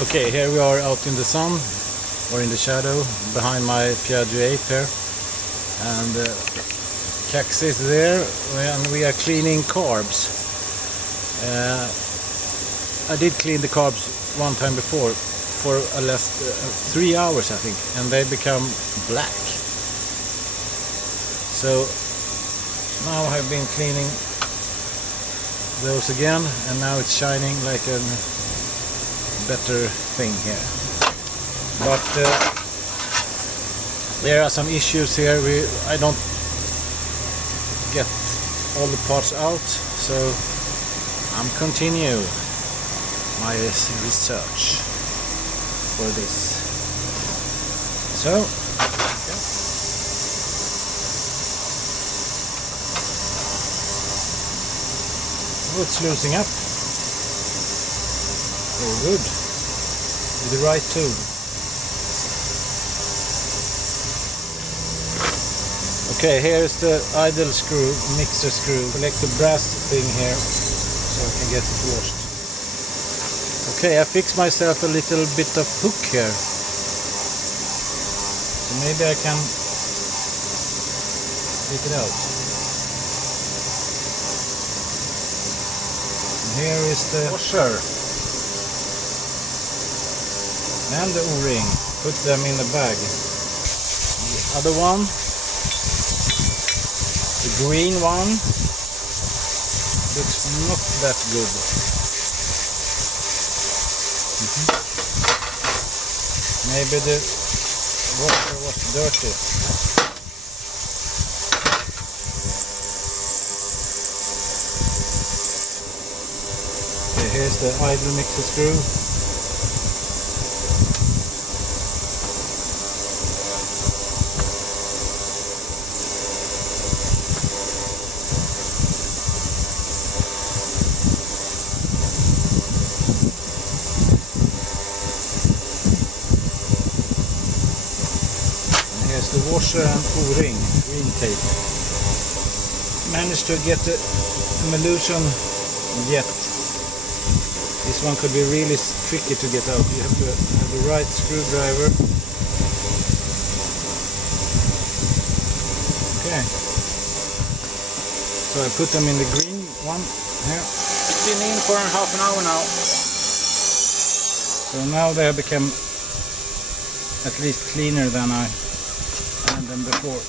Okay, here we are out in the sun or in the shadow behind my Piaggio 8 here, and Cax is there and we are cleaning carbs. I did clean the carbs one time before for at least 3 hours I think, and they become black. So now I've been cleaning those again, and now it's shining like a better thing here. But there are some issues here. I don't get all the parts out, so I'm continue my research for this. So it's loosening up. Very good. With the right tool. Okay, here is the idle screw, mixer screw. Collect the brass thing here so I can get it washed. Okay, I fixed myself a little bit of hook here. So maybe I can take it out. Here is the washer and the O-ring. Put them in the bag. The other one, the green one, looks not that good. Maybe the washer was dirty. Here's the idle mixer screw. And here's the washer and O-ring, green tape. Managed to get the emulsion yet. This one could be really tricky to get out. You have to have the right screwdriver. Okay. So I put them in the green one here. It's been in for half an hour now. So now they have become at least cleaner than I had them before.